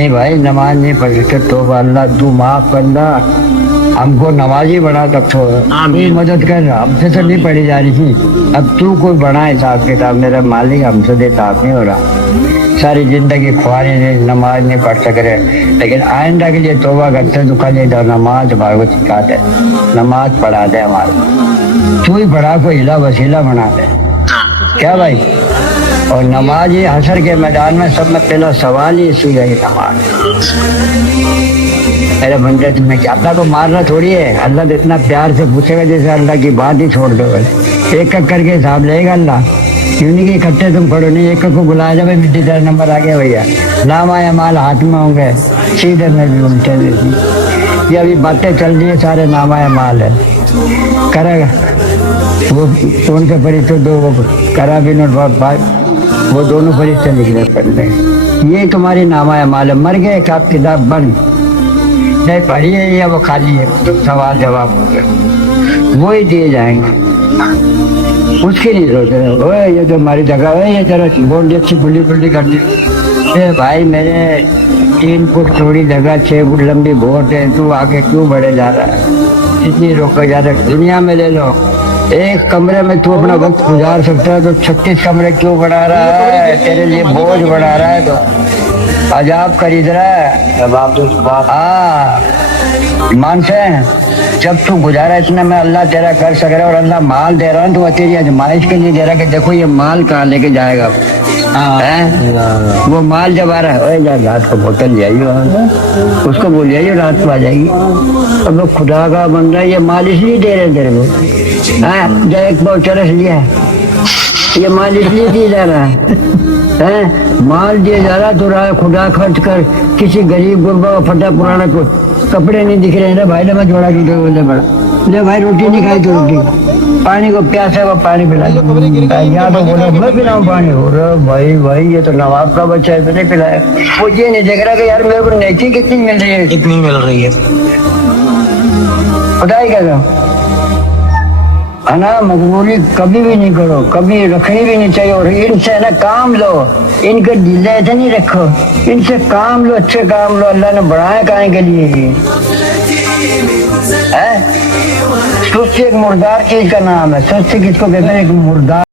नहीं भाई, नमाज नहीं पढ़ी तो तौबा, अल्लाह तू माफ करना, हमको नमाजी बना तक तो आमीन। मदद कर, हमसे तो नहीं पढ़ी जा रही थी, अब तू कोई बना हिसाब किताब, मेरा मालिक हमसे हिसाब नहीं हो रहा। सारी जिंदगी ख्वारी ने नमाज नहीं पढ़ सक रहे, लेकिन आइंदा के लिए तौबा करते तो कल इधर नमाज भागवत सिखा दे, नमाज पढ़ा दे हमारे, तू ही पढ़ा को हिला वसीला बना दे, क्या भाई। और नमाज ही हशर के मैदान में सब में पहला सवाल ही इसी है, नमाज। अरे बंदे तुम्हें क्या, अल्लाह को मारना थोड़ी है, अल्लाह तो इतना प्यार से पूछेगा जैसे अल्लाह की बात ही छोड़ दो, एक एक करके हिसाब लेगा अल्लाह, क्यों नहीं कि इकट्ठे तुम पढ़ो नहीं, एक एक को बुलाया जाए, मिट्टी तेरा नंबर आ गया भैया, नाम आया माल हाथ में होंगे, सीधे में भी उल्टे में। ये अभी बातें चल रही है, सारे नाम आया माल है, करेगा वो कौन से परिचय दो, वो करा भी नोट, वो दोनों परिचय लिखने पड़ते हैं, ये तुम्हारी नाम आया माल है, मर गए एक आप किताब बंद, नहीं पढ़ी है या वो खाली है, सवाल जवाब वो ही दिए जाएंगे, उसकी नहीं सोच रहे। ओए ये तो हमारी जगह है, ये तेरा बोल अच्छी बुली बुली कर दी, भाई मेरे 3 फुट चौड़ी जगह, 6 फुट लंबी बोट है, तू आगे क्यों बढ़े जा रहा है, इतनी रोका जा रहा है, दुनिया में ले लो, एक कमरे में तू अपना वक्त गुजार सकता है, तो 36 कमरे क्यों बना रहा है, तेरे लिए बोझ बढ़ा रहा है, तो अजाब खरीद रहा है। हाँ मानते हैं, जब तू गुजारा इतना मैं अल्लाह तेरा कर सक रहा है, और अल्लाह माल दे रहा है, तो तेरी आजमाइश के लिए दे रहा है कि देखो ये माल कहाँ लेके जाएगा, वो माल जब आ रहा है, रात को बोतल ले आइयो, उसको बोल जाइए रात को आ जाएगी, अब वो खुदा का बंदा, ये माल इसलिए दे रहे हैं तेरे को, जो एक बहुत चरस लिया है, ये माल इसलिए दिया जा रहा है, माल दिया जा रहा तो रहा है, खुदा खर्च कर, किसी गरीब गुरबा फटा पुराना को कपड़े नहीं दिख रहे हैं, भाई ले मैं जोड़ा की ले बड़ा, ले भाई रोटी नहीं खाई तो रोटी, पानी को प्यास है वो पानी पिला, या तो बोले मैं पिलाऊं पानी, हो रहा भाई भाई ये तो नवाब का बच्चा है, तो नहीं पिलाया, वो ये नहीं देख रहा कि यार मेरे को नेकी कितनी मिल रही है, कितनी मिल रही है, खुदा ही कहता है ना, मजबूरी कभी भी नहीं करो, कभी रखनी भी नहीं चाहिए, और इनसे ना काम लो, इनके दिल ऐसे नहीं रखो, इनसे काम लो, अच्छे काम लो, अल्लाह ने बढ़ाया काहे के लिए है, सुस्ती एक मुर्दार चीज का नाम है, सुस्ती किसको कहते हैं, एक मुर्दार।